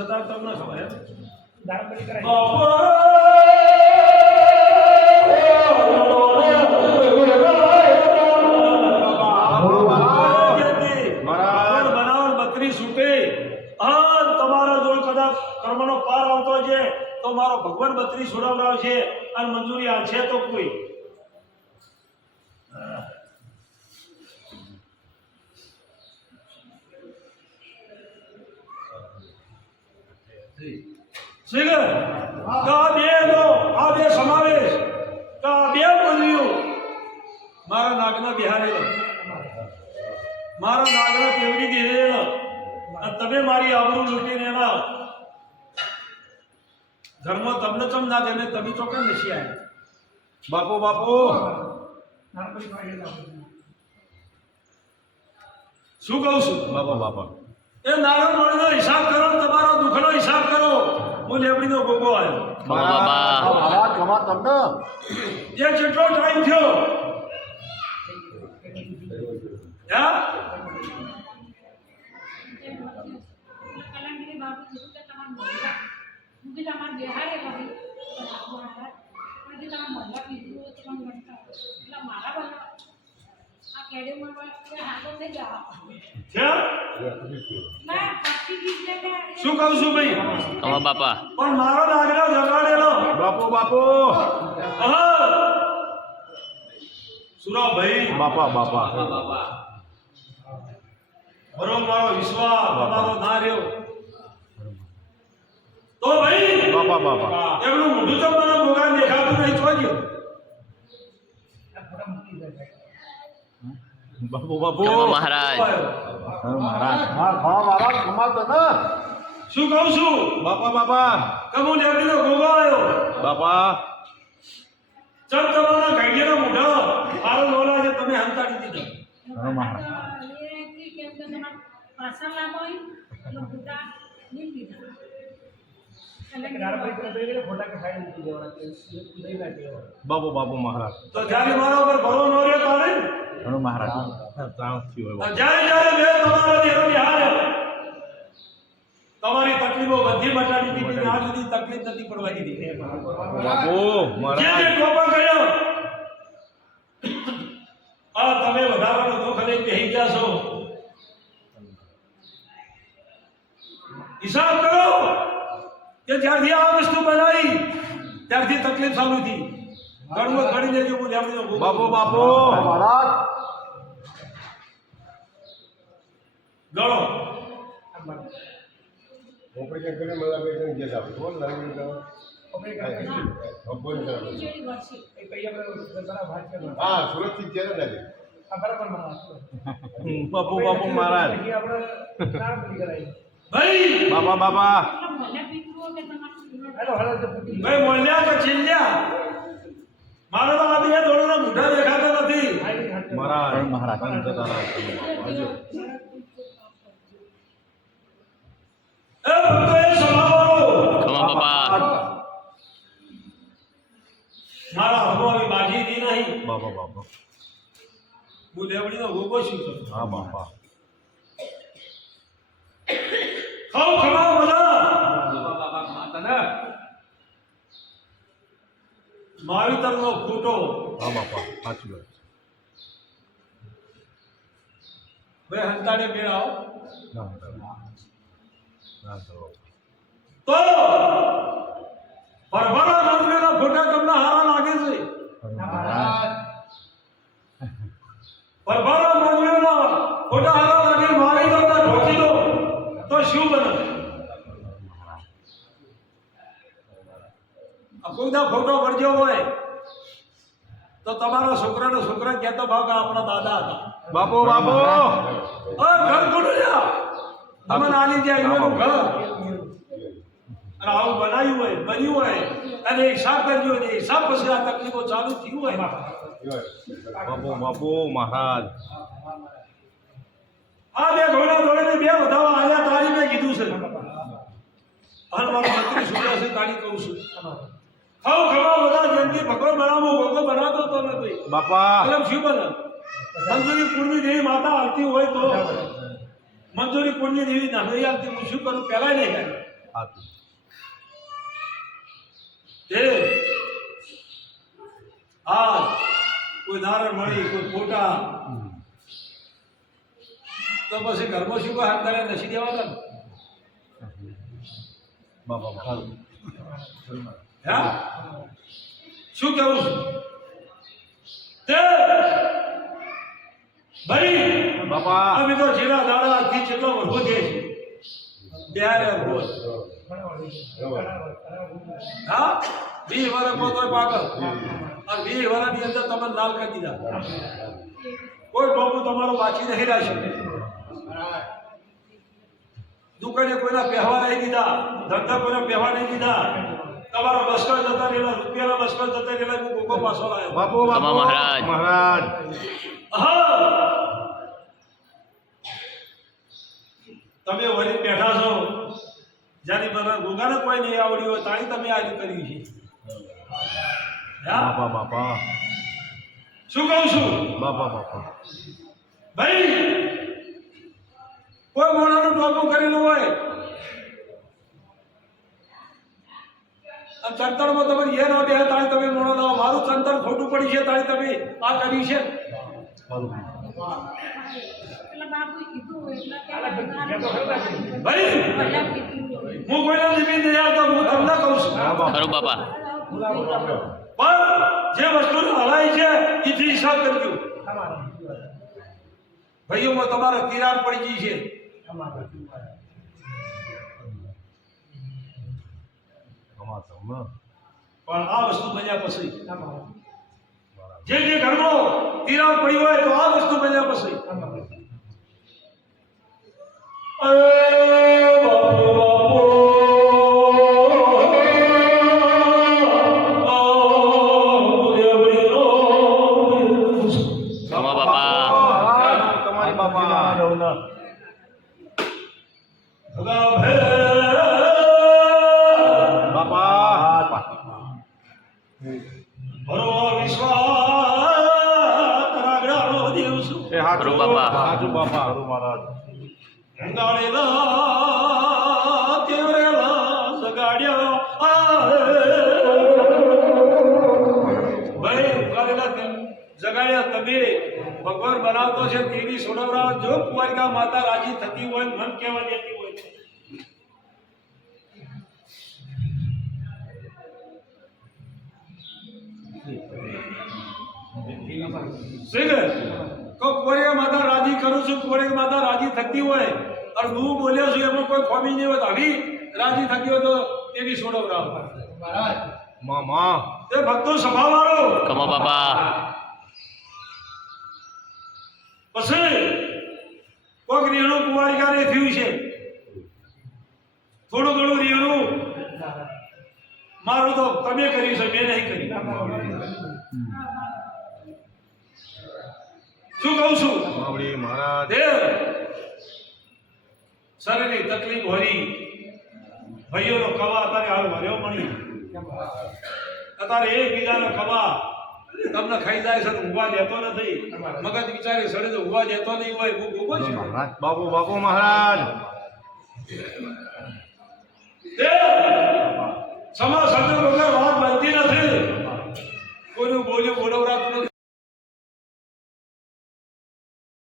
છતાં તમને ખબર એમ દારૂબંધી કરાય કર્મનો પાર આવતો છે તો મારો ભગવાન 32 છોડાવડાવ છે અને મંજૂરી આ છે તો કોઈ આ બે સમાવેશ આ બે મંજૂરીઓ મારા નાગના બિહારે મારા નાગના કેવડી દીધેલો અને તમે મારી આબરૂ લૂંટીને એના ધર્મ તમને ચમ ના ગમે તમે તો કેમ નથી આવ્યા બાપુ બાપુ શું કહું છું બાપા બાપા એ નારાયણ મણનો હિસાબ કરો તમારો દુઃખનો હિસાબ કરો હું લેબડીનો ગોગો આવ્યો મહારાજ કમા તમને એ જેટલો ટાઈમ થયો હા mungkin aman biaya lagi marah nanti tangan malah itu cuma mereka bilang marah banget akhirnya mama ya harus aja nah pasti kita શું કહું છું ભાઈ તમારા બાપા પણ મારો નાગનો જગાડેલો બાપુ બાપુ સુરો ભાઈ બાપા બાપા બરો મારો વિશ્વાસ તમારો ના રહ્યો તો ભાઈ બાપા બાપા એમનું મોઢું તો મને ભોગાન દેખાતું નહીં જોજો બાપુ બાપુ મહારાજ મહારાજ મહારાજ કમા તને શું કહું છું બાપા બાપા કમો લેબડીનો ગોગો આવ્યો બાપા ચમ તમારા ગાડીનો મોઢો મારો લોલા છે તમે હંતાડી દીધો pasal lah boy lo buka ini gitu દારૂબંધી કરે તો એને ફોટા કે ફાઇલ મૂકી દેવાના કે નહીં નાખી બાપુ બાપુ મહારાજ તો જ્યારે મારા ઉપર ભરો ન રહ્યો તારે ઘણું મહારાજ ત્રાણ થયું હોય જ્યારે જ્યારે મેં તમારા દેહનો વિહાર તમારી તકલીફો બધી મટાડી દીધી આજ સુધી તકલીફ નથી પડવા દીધી બાપુ જે મહારાજ ટોપા કર્યો આ તમે વધારાનો દુઃખ લઈને બેહી ગયા છો હિસાબ કરો કે જ્યારથી આ વસ્તુ બનાવી ત્યારથી તકલીફ ચાલુ થઈ ઘણું ઘણી લેજો હું લેવડીનો ગોગો બાપુ બાપુ મહારાજ ગણો ઓપરેશન કરી मला બેટન જે સાહેબ બોલ લાવી દો ઓપરેટ કરે ભગવાન કરે jadi bersih એ કઈ આપણે બરાબર વાત કરવાનો હા સુરત થી ચેર લાગે આ બરાબર મારા બાપુ બાપુ મહારાજ પછી આપણે દારૂબંધી કરાય ભાઈ બાપા બાપા kalau banyak itu ke tempat hello hello તો પૂછી ભાઈ મોલ્યા કે ચિલ્યા મારો તો આ બે દોડનો મુઢા દેખાતો નથી મહારાજ મહારાજ એ ભક્તો એ સભાવાળો તમારા બાપા મારા હાથમાં આવી બાજી દી નહીં બાપા બાપા હું લેવડીનો ગોગો છું હા બાપા ખાવ ખમાવ બધા માવિતરનો ફોટો હા બાપા સાચી વાત ભાઈ હંતાડે મેળાઓ ના ના તો પરભરા મંદિરના ફોટા તમને હારા લાગે છે મહારાજ પરભરા મંદિરના ફોટા હારા લાગે મારી દો ને ઢોકી દો તો શું બને આ કોઈના ફોટો પડ્યો હોય તો તમારા છોકરા કહેતો ભાવ કે આપણા દાદા હતા બાપુ બાપુ ઘર ખોલ્યા તમે નાની જે અહીંયાનું ઘર અને આવું બનાવ્યું હોય બન્યું હોય અને હિસાબ કર્યો હોય હિસાબ પછી આ તકલીફો ચાલુ થયું હોય બાપુ બાપુ મહારાજ આ બે ઘોડા દોડીને બે વધાવા આવ્યા તારી મેં કીધું છે અને મારો મંત્રી સુધા છે તારી કહું છું ખાવ ખવા બધા જયંતિ ભગવાન બનાવો ભગવાન બનાવતો તો નથી બાપા એટલે શું બને મંજૂરી પૂર્ણી દેવી માતા આવતી હોય તો મંજૂરી પૂર્ણી દેવી નહીં આવતી હું શું કરું પહેલા નહીં હાચું. તે આ કોઈ નારણ મળી કોઈ ફોટા તો પછી ઘરમાં શું કોઈ હાથ તારે નસી દેવાના ને? બાપા બાપા હે શું કેવું છું તે ભાઈ બાપા અમે તો જેના દાડા થી કેટલો વધુ છે ત્યારે રોજ હા 20 વર્ષ પોતો પાગલ અને 20 વર્ષની અંદર તમે લાલ કરી દીધા કોઈ ટોપું તમારું બાકી નહીં રહેશે દુકાને કોઈના પહેવા નહીં દીધા ધંધા કોઈના પહેવા નહીં દીધા તમારો બસકર જતા રહેલા રૂપિયાના બસકર જતા રહેલા હું ગોગો પાછો લાવ્યો બાપુ બાપુ તમા મહારાજ. મહારાજ હા તમે વળી બેઠા છો જ્યારે મને ગોગાને કોઈ નહીં આવડ્યું હોય તાણી તમે આ રીતે કર્યું છે હા બાપા બાપા શું કહું છું બાપા બાપા ભાઈ કોઈ મોણાનું ટોપું કરેલું હોય અને ચંતરમાં તમે એ ના બે તાણી તમે મોણો લાવો મારું ચંતર ખોટું પડી છે તાણી તમે આ કર્યું છે બરોબર પેલા બાપુએ કીધું એટલે કે ભાઈ પહેલા કીધું હું કોઈને નિમિત્ત નહીં આવતો હું તમને કહું છું હા બાપા ખરું બાપા પણ જે વસ્તુ હલાય છે એથી હિસાબ કરજો ભાઈઓમાં તમારે તિરાડ પડી ગઈ છે અમાર તમને પણ આ વસ્તુ બન્યા પછી જે ઘરમાં તિરાડ પડી હોય તો આ વસ્તુ બન્યા પછી તમા બાપા તમારી બાપા બાપા એ હાચું ખરું બાપા. હાચું બાપા ખરું મહારાજ જગાડ્યા તમે ભગવાન બનાવતો છે તેની સોડવરા જો કુંવારિકા માતા રાજી થતી હોય મન કહેવા દેતી હોય તો. કુંવારિકા માતા રાજી કરું છું કુંવારિકા માતા રાજી થતી હોય અને હું બોલ્યો છું એમાં કોઈ ખોમી નહીં હોય તો આવી રાજી થતી હોય તો તેની સોડવરા મામા તે ભક્તો સભાવાળો કમા બાપા પછી કોઈક રેણું કુંવારિકાને થયું છે થોડું ઘણું રેણું મારું તો તમે કર્યું છે મેં નહીં કરી શું કહું છું બાવડી મહારાજ દેવ શરીરની તકલીફ હોરી ભાઈઓનો કવા અત્યારે હાલ ભર્યો મળી અત્યારે એકબીજાનો કવા તમને ખાઈ જાય છે ઊંઘવા દેતો નથી મગજ વિચારે સડે તો ઊંઘવા દેતો નહીં હોય હું ગોગો છું મહારાજ બાપુ બાપુ મહારાજ દેવ સમા સંજોગ વગર વાત